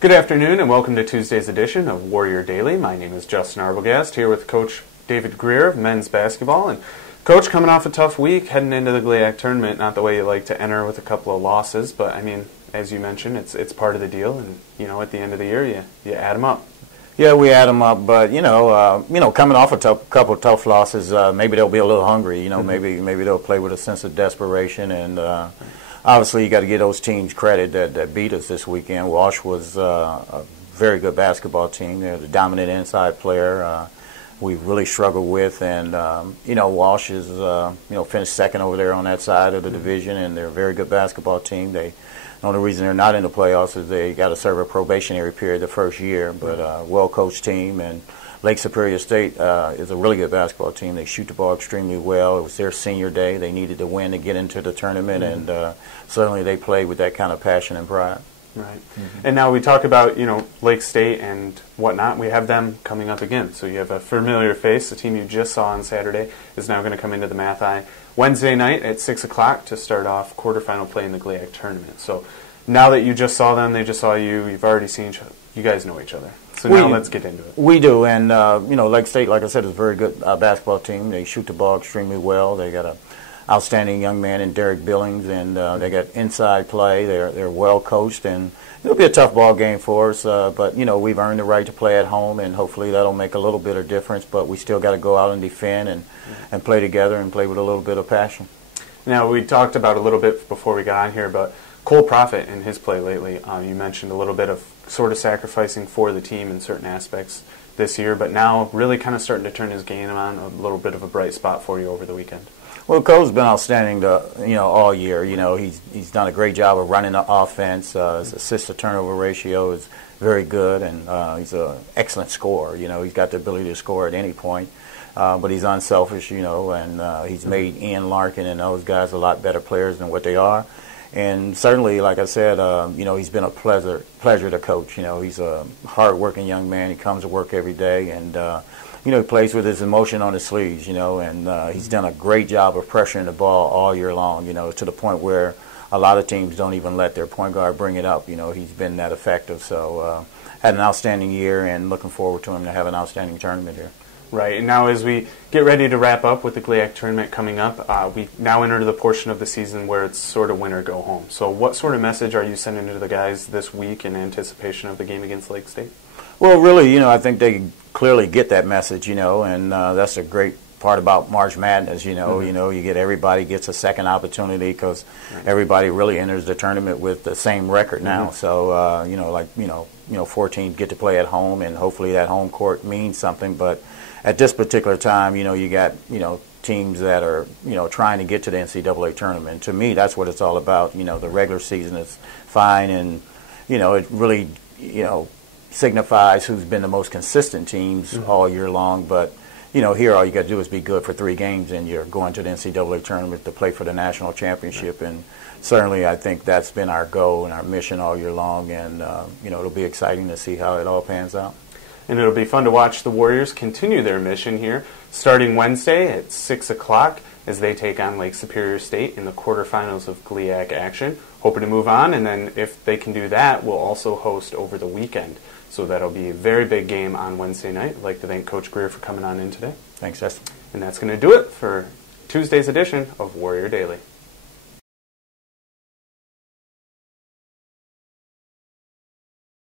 Good afternoon and welcome to Tuesday's edition of Warrior Daily. My name is Justin Arbogast, here with Coach David Greer of men's basketball. And Coach, coming off a tough week, heading into the GLIAC tournament, not the way you like to enter with a couple of losses, but I mean, as you mentioned, it's part of the deal, and at the end of the year, you add them up. Yeah, we add them up, but coming off a couple of tough losses, maybe they'll be a little hungry. Maybe they'll play with a sense of desperation, and obviously you got to give those teams credit that beat us this weekend. Walsh was a very good basketball team. They're the dominant inside player. We've really struggled with, and Walsh is finished second over there on that side of the division, and they're a very good basketball team. The only reason they're not in the playoffs is they got to serve a probationary period the first year, but well-coached team. And Lake Superior State is a really good basketball team. They shoot the ball extremely well. It was their senior day. They needed to win to get into the tournament, and certainly they played with that kind of passion and pride. Right. And now we talk about, Lake State and whatnot. We have them coming up again. So you have a familiar face. The team you just saw on Saturday is now going to come into the Math Eye Wednesday night at 6 o'clock to start off quarterfinal play in the GLIAC tournament. So now that you just saw them, they just saw you, you've already seen each other. You guys know each other. So now let's get into it. We do. And, Lake State, like I said, is a very good basketball team. They shoot the ball extremely well. They got a outstanding young man in Derek Billings, and they got inside play. They're well coached, and it'll be a tough ball game for us. But we've earned the right to play at home, and hopefully that'll make a little bit of difference. But we still got to go out and defend and play together and play with a little bit of passion. Now we talked about a little bit before we got on here about Cole Profit in his play lately. You mentioned a little bit of sort of sacrificing for the team in certain aspects this year, but now really kind of starting to turn his game on. A little bit of a bright spot for you over the weekend. Well, Cole's been outstanding, all year. He's done a great job of running the offense. His assist-to-turnover ratio is very good, and he's an excellent scorer. He's got the ability to score at any point, but he's unselfish, and he's made Ian Larkin and those guys a lot better players than what they are. And certainly, like I said, he's been a pleasure to coach. He's a hard-working young man. He comes to work every day, and he plays with his emotion on his sleeves, and he's done a great job of pressuring the ball all year long, to the point where a lot of teams don't even let their point guard bring it up. He's been that effective. So had an outstanding year, and looking forward to him to have an outstanding tournament here. Right, and now as we get ready to wrap up with the GLIAC tournament coming up, we now enter the portion of the season where it's sort of win or go home. So what sort of message are you sending to the guys this week in anticipation of the game against Lake State? Well, really, I think they clearly get that message, and that's a great part about March Madness, you get everybody gets a second opportunity because everybody really enters the tournament with the same record now. So, 4 teams get to play at home, and hopefully that home court means something. But at this particular time, you got, teams that are, trying to get to the NCAA tournament. To me, that's what it's all about. The regular season is fine, and, it really, signifies who's been the most consistent teams all year long. But, here all you got to do is be good for 3 games, and you're going to the NCAA tournament to play for the national championship. And certainly I think that's been our goal and our mission all year long. And, it'll be exciting to see how it all pans out. And it'll be fun to watch the Warriors continue their mission here, starting Wednesday at 6 o'clock as they take on Lake Superior State in the quarterfinals of GLIAC action. Hoping to move on, and then if they can do that, we'll also host over the weekend. So that'll be a very big game on Wednesday night. I'd like to thank Coach Greer for coming on in today. Thanks, Justin. And that's going to do it for Tuesday's edition of Warrior Daily.